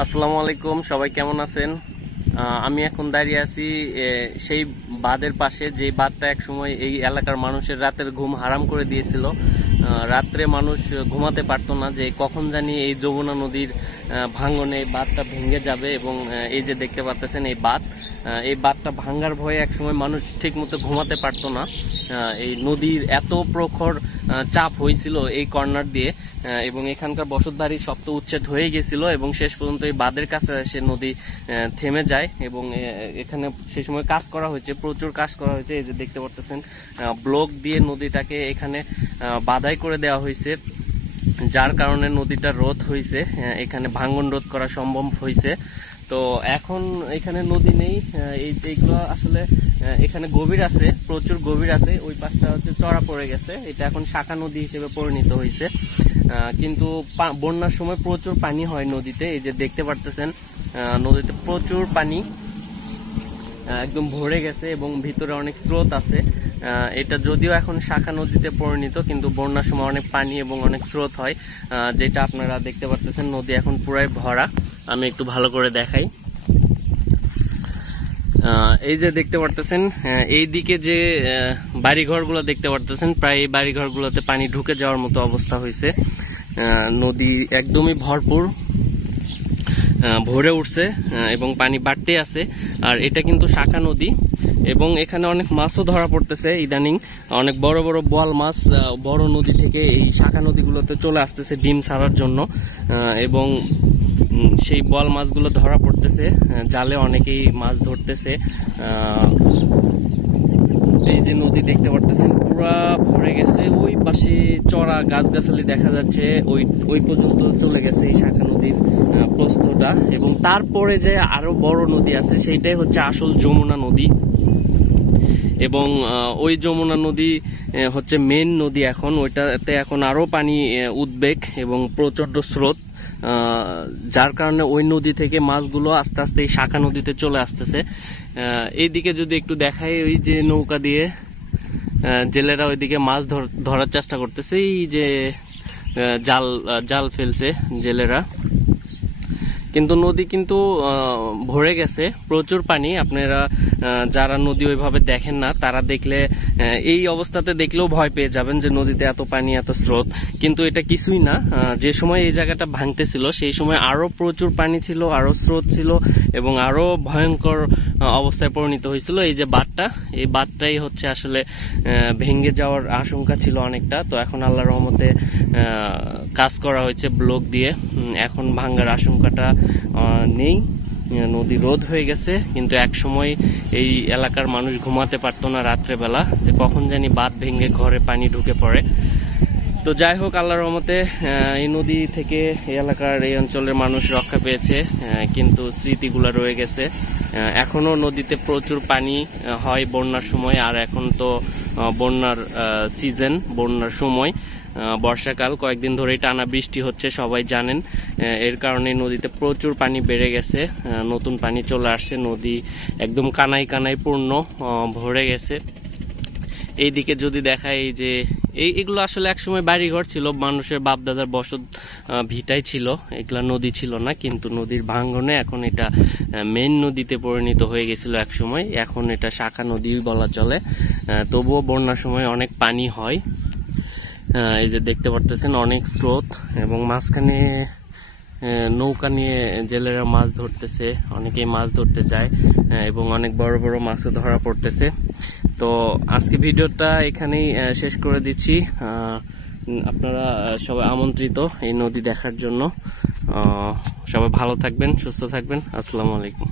আসসালামু আলাইকুম, সবাই কেমন আছেন? আমি এখন দাঁড়িয়ে আছি সেই বাঁধের পাশে, যে বাঁধটা এক সময় এই এলাকার মানুষের রাতের ঘুম হারাম করে দিয়েছিল। রাত্রে মানুষ ঘুমাতে পারতো না যে কখন জানি এই যমুনা নদীর ভাঙনে এই বাঁধটা ভেঙে যাবে। এবং এই যে দেখতে পাচ্ছেন এই বাঁধটা ভাঙ্গার ভয়ে এক সময় মানুষ ঠিক মতো ঘুমাতে পারতো না। এই নদীর এত প্রখর চাপ হয়েছিল এই কর্নার দিয়ে, এবং এখানকার বসতবাড়ি সব তো উচ্ছেদ হয়ে গেছিল এবং শেষ পর্যন্ত এই বাঁধের কাছে এসে নদী থেমে যায়। এবং এখানে সেই সময় কাজ করা হয়েছে, প্রচুর কাজ করা হয়েছে। এই যে দেখতে পাচ্ছেন ব্লক দিয়ে নদীটাকে এখানে বাধাই করে দেওয়া হয়েছে, যার কারণে নদীটা রোধ হয়েছে, এখানে ভাঙন রোধ করা সম্ভব হয়েছে। তো এখন এখানে নদী নেই, এইগুলো আসলে এখানে গভীর আছে, প্রচুর গভীর আছে। ওই পাশটা হচ্ছে চড়া পড়ে গেছে, এটা এখন শাখা নদী হিসেবে পরিণত হয়েছে। কিন্তু বন্যার সময় প্রচুর পানি হয় নদীতে। এই যে দেখতে পারতেছেন নদীতে প্রচুর পানি একদম ভরে গেছে এবং ভিতরে অনেক স্রোত আছে। এটা যদিও এখন শাখা নদীতে পরিণত, কিন্তু বন্যার সময় অনেক পানি এবং অনেক স্রোত হয়, যেটা আপনারা দেখতে পাচ্ছেন। নদী এখন পুরাই ভরা। আমি একটু ভালো করে দেখাই। এই যে দেখতে পারতেছেন এই দিকে যে বাড়িঘরগুলো দেখতে পারতেছেন, প্রায় এই বাড়িঘরগুলোতে পানি ঢুকে যাওয়ার মতো অবস্থা হয়েছে। নদী একদমই ভরপুর, ভরে উঠছে এবং পানি বাড়তে আছে। আর এটা কিন্তু শাখা নদী এবং এখানে অনেক মাছও ধরা পড়তেছে ইদানিং। অনেক বড় বড় বোয়াল মাছ বড় নদী থেকে এই শাখা নদীগুলোতে চলে আসতেছে ডিম ছাড়ার জন্য, এবং সেই বোয়াল মাছগুলো ধরা পড়তেছে জালে, অনেকেই মাছ ধরতেছে। এই যে নদী দেখতে পারতেছেন পুরা ভরে গেছে, ওই পাশে চড়া গাছগাছালি দেখা যাচ্ছে, ওই পর্যন্ত চলে গেছে এই শাখা নদীর প্রস্থটা। এবং তারপরে যে আরো বড় নদী আছে সেইটাই হচ্ছে আসল যমুনা নদী। এবং ওই যমুনা নদী হচ্ছে মেন নদী এখন, ওইটাতে এখন আরো পানি উদ্বেগ এবং প্রচন্ড স্রোত, যার কারণে ওই নদী থেকে মাছগুলো আস্তে আস্তে এই শাখা নদীতে চলে আসতেছে। এইদিকে যদি একটু দেখাই, ওই যে নৌকা দিয়ে জেলেরা ওইদিকে মাছ ধরার চেষ্টা করতেছে, এই যে জাল ফেলছে জেলেরা। কিন্তু নদী কিন্তু ভরে গেছে, প্রচুর পানি। আপনারা যারা নদী ওইভাবে দেখেন না, তারা দেখলে এই অবস্থাতে দেখলেও ভয় পেয়ে যাবেন যে নদীতে এত পানি, এত স্রোত। কিন্তু এটা কিছুই না। যে সময় এই জায়গাটা ভাঙতেছিল সেই সময় আরো প্রচুর পানি ছিল, আরো স্রোত ছিল এবং আরো ভয়ঙ্কর অবস্থায় পরিণত হয়েছিল। এই যে বাঁধটা, এই বাঁধটাই হচ্ছে আসলে ভেঙে যাওয়ার আশঙ্কা ছিল অনেকটা। তো এখন আল্লাহর রহমতে কাজ করা হয়েছে ব্লক দিয়ে, এখন ভাঙার আশঙ্কাটা নেই, নদী রোধ হয়ে গেছে। কিন্তু এক সময় এই এলাকার মানুষ ঘুমাতে পারতো না রাত্রেবেলা, যে কখন জানি বাঁধ ভেঙে ঘরে পানি ঢুকে পড়ে। তো যাই হোক, আল্লাহর রহমতে এই নদী থেকে এই এলাকার, এই অঞ্চলের মানুষ রক্ষা পেয়েছে, কিন্তু স্মৃতিগুলো রয়ে গেছে। এখনো নদীতে প্রচুর পানি হয় বন্যার সময়। আর এখন তো বন্যার সিজন, বন্যার সময়, বর্ষাকাল, কয়েকদিন ধরেই টানা বৃষ্টি হচ্ছে, সবাই জানেন। এর কারণে নদীতে প্রচুর পানি বেড়ে গেছে, নতুন পানি চলে আসছে, নদী একদম কানায় কানায় পূর্ণ ভরে গেছে। এইদিকে যদি দেখায়, এই যে এগুলো আসলে একসময় বাড়িঘর ছিল, মানুষের বাপদাদার বসত ভিটাই ছিল, এগুলা নদী ছিল না। কিন্তু নদীর ভাঙনে এখন এটা মেন নদীতে পরিণত হয়ে গেছিল এক সময়, এখন এটা শাখা নদী বলা চলে। তবুও বন্যার সময় অনেক পানি হয়। এই যে দেখতে পারতেছেন অনেক স্রোত, এবং মাঝখানে নৌকা নিয়ে জেলেরা মাছ ধরতেছে, অনেকেই মাছ ধরতে যায় এবং অনেক বড় বড় মাছও ধরা পড়তেছে। তো আজকে ভিডিওটা এখানেই শেষ করে দিচ্ছি। আপনারা সবাই আমন্ত্রিত এই নদী দেখার জন্য। সবাই ভালো থাকবেন, সুস্থ থাকবেন। আসসালামু আলাইকুম।